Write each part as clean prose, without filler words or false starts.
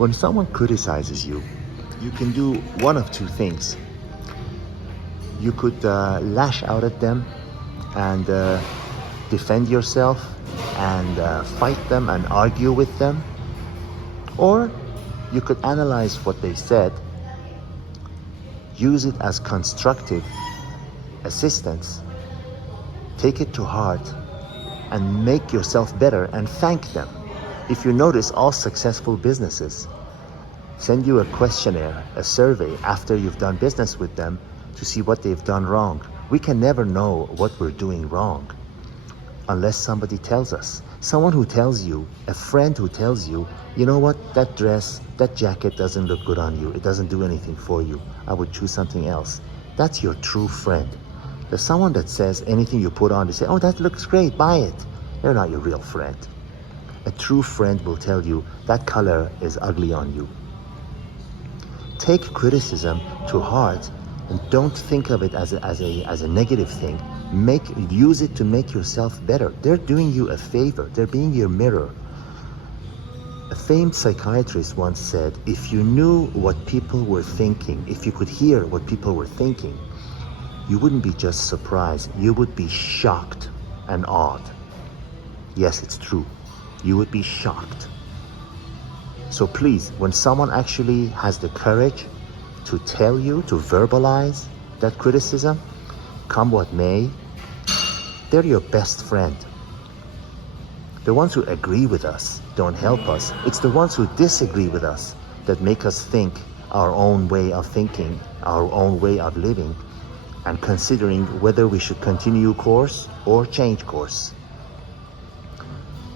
When someone criticizes you, you can do one of two things. You could lash out at them and defend yourself and fight them and argue with them. Or you could analyze what they said, use it as constructive assistance, take it to heart, and make yourself better and thank them. If you notice, all successful businesses send you a questionnaire, a survey after you've done business with them to see what they've done wrong. We can never know what we're doing wrong unless somebody tells us. Someone who tells you, a friend who tells you, you know what, that dress, that jacket doesn't look good on you. It doesn't do anything for you. I would choose something else. That's your true friend. There's someone that says anything you put on, they say, oh, that looks great, buy it. They're not your real friend. A true friend will tell you that color is ugly on you. Take criticism to heart and don't think of it as a negative thing. Use it to make yourself better. They're doing you a favor. They're being your mirror. A famed psychiatrist once said, if you knew what people were thinking, if you could hear what people were thinking, you wouldn't be just surprised, you would be shocked and awed. Yes, it's true. You would be shocked. So please, when someone actually has the courage to tell you, to verbalize that criticism, come what may, they're your best friend. The ones who agree with us don't help us. It's the ones who disagree with us that make us think our own way of thinking, our own way of living, and considering whether we should continue course or change course.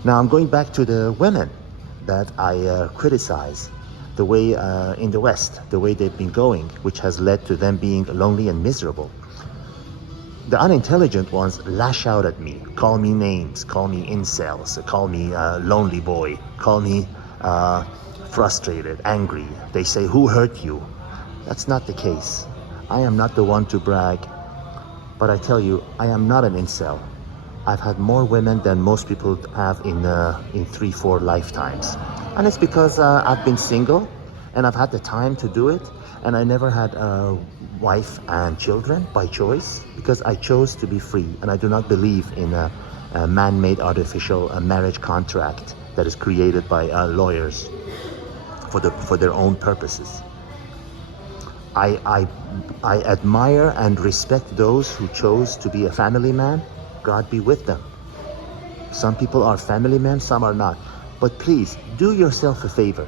Now I'm going back to the women that I criticize, the way in the West, the way they've been going, which has led to them being lonely and miserable. The unintelligent ones lash out at me, call me names, call me incels, call me lonely boy, call me frustrated, angry. They say, who hurt you? That's not the case. I am not the one to brag, but I tell you, I am not an incel. I've had more women than most people have in 3-4 lifetimes. And it's because I've been single and I've had the time to do it. And I never had a wife and children by choice because I chose to be free. And I do not believe in a man-made artificial marriage contract that is created by lawyers for their own purposes. I admire and respect those who chose to be a family man. God be with them. Some people are family men, some are not. But please, do yourself a favor.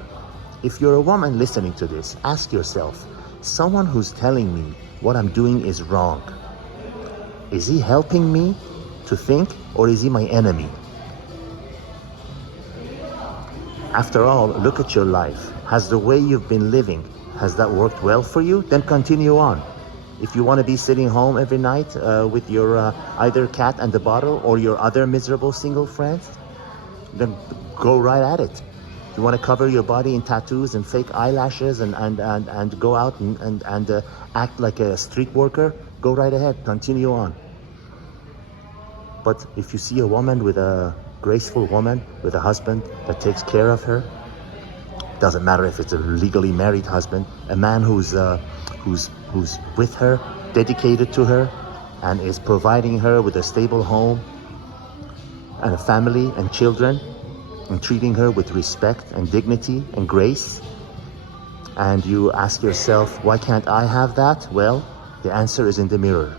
If you're a woman listening to this, ask yourself, someone who's telling me what I'm doing is wrong, is he helping me to think, or is he my enemy? After all, look at your life. Has the way you've been living, has that worked well for you? Then continue on. If you want to be sitting home every night with your either cat and the bottle or your other miserable single friends, then go right at it. If you want to cover your body in tattoos and fake eyelashes and go out and act like a street worker, go right ahead, continue on. But if you see a woman with a graceful woman with a husband that takes care of her, doesn't matter if it's a legally married husband, a man who's with her, dedicated to her, and is providing her with a stable home and a family and children, and treating her with respect and dignity and grace, and you ask yourself, why can't I have that? Well, the answer is in the mirror.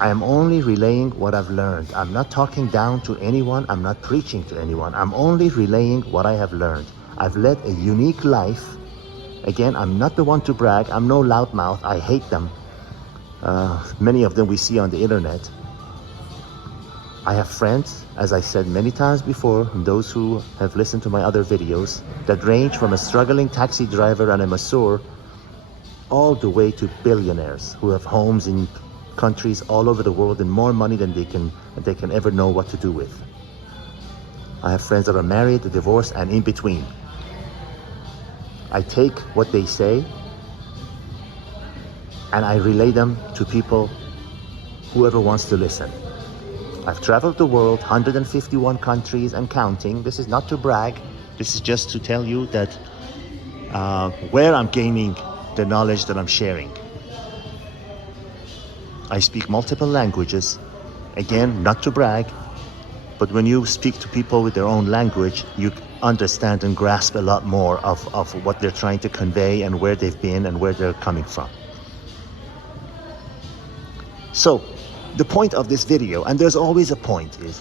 I am only relaying what I've learned. I'm not talking down to anyone. I'm not preaching to anyone. I'm only relaying what I have learned. I've led a unique life. Again, I'm not the one to brag. I'm no loudmouth. I hate them. Many of them we see on the internet. I have friends, as I said many times before, and those who have listened to my other videos, that range from a struggling taxi driver and a masseur all the way to billionaires who have homes in countries all over the world and more money than they can ever know what to do with. I have friends that are married, divorced, and in between. I take what they say and I relay them to people, whoever wants to listen. I've traveled the world, 151 countries and counting. This is not to brag. This is just to tell you that where I'm gaining the knowledge that I'm sharing. I speak multiple languages. Again, not to brag, but when you speak to people with their own language, you understand and grasp a lot more of what they're trying to convey and where they've been and where they're coming from. So, the point of this video, and there's always a point, is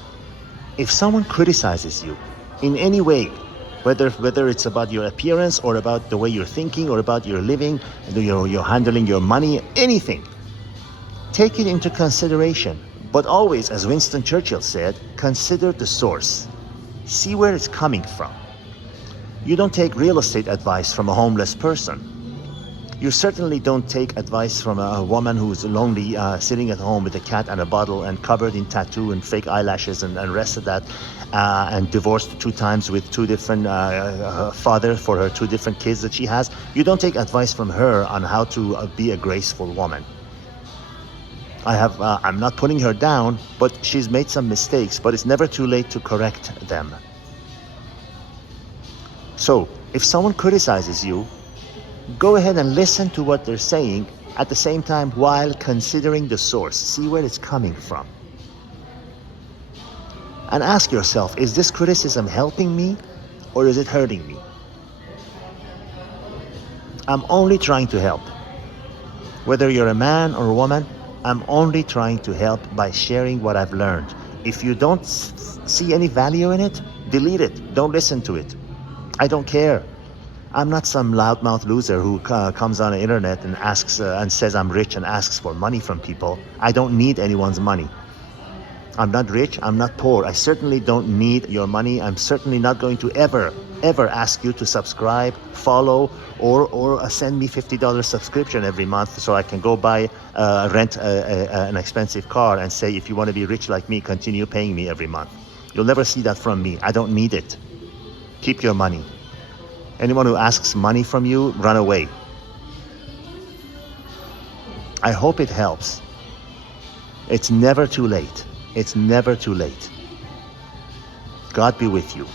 if someone criticizes you in any way, whether it's about your appearance or about the way you're thinking or about your living, you're handling your money, anything, take it into consideration. But always, as Winston Churchill said, consider the source. See where it's coming from. You don't take real estate advice from a homeless person. You certainly don't take advice from a woman who's lonely, sitting at home with a cat and a bottle and covered in tattoo and fake eyelashes and rest of that, and divorced 2 times with 2 different father for her 2 different kids that she has. You don't take advice from her on how to be a graceful woman. I'm not putting her down, but she's made some mistakes, but it's never too late to correct them. So, if someone criticizes you, go ahead and listen to what they're saying at the same time while considering the source. See where it's coming from. And ask yourself, is this criticism helping me or is it hurting me? I'm only trying to help. Whether you're a man or a woman, I'm only trying to help by sharing what I've learned. If you don't see any value in it, delete it. Don't listen to it. I don't care. I'm not some loudmouth loser who comes on the internet and asks and says I'm rich and asks for money from people. I don't need anyone's money. I'm not rich, I'm not poor. I certainly don't need your money. I'm certainly not going to ever ask you to subscribe, follow, or send me $50 subscription every month so I can go rent an expensive car and say, if you want to be rich like me, continue paying me every month. You'll never see that from me. I don't need it. Keep your money. Anyone who asks money from you, run away. I hope it helps. It's never too late. It's never too late. God be with you.